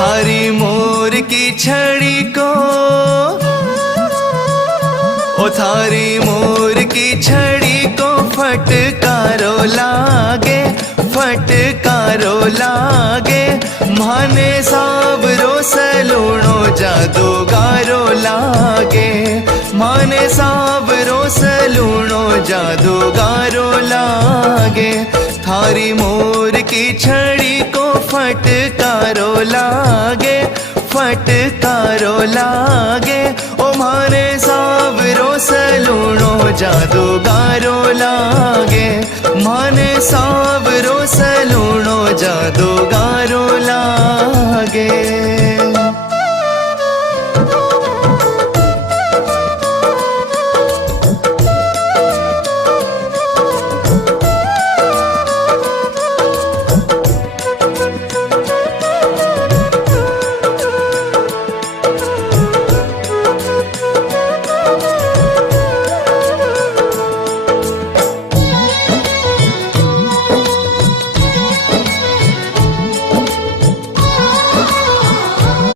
थारी मोर की छड़ी को, ओ थारी मोर की छड़ी को फटकारो लागे, फटकारो लागे। माने सावरो सलूणो जादूगारो लागे, माने सावरो सलूणो जादूगारो लागे। थारी मोर की छड़ी को फटकारो लागे, फटकारो लागे। ओ माने सावरो सलूणो जादूगारो लागे, माने सावरो सलूणो जादूगारो लागे।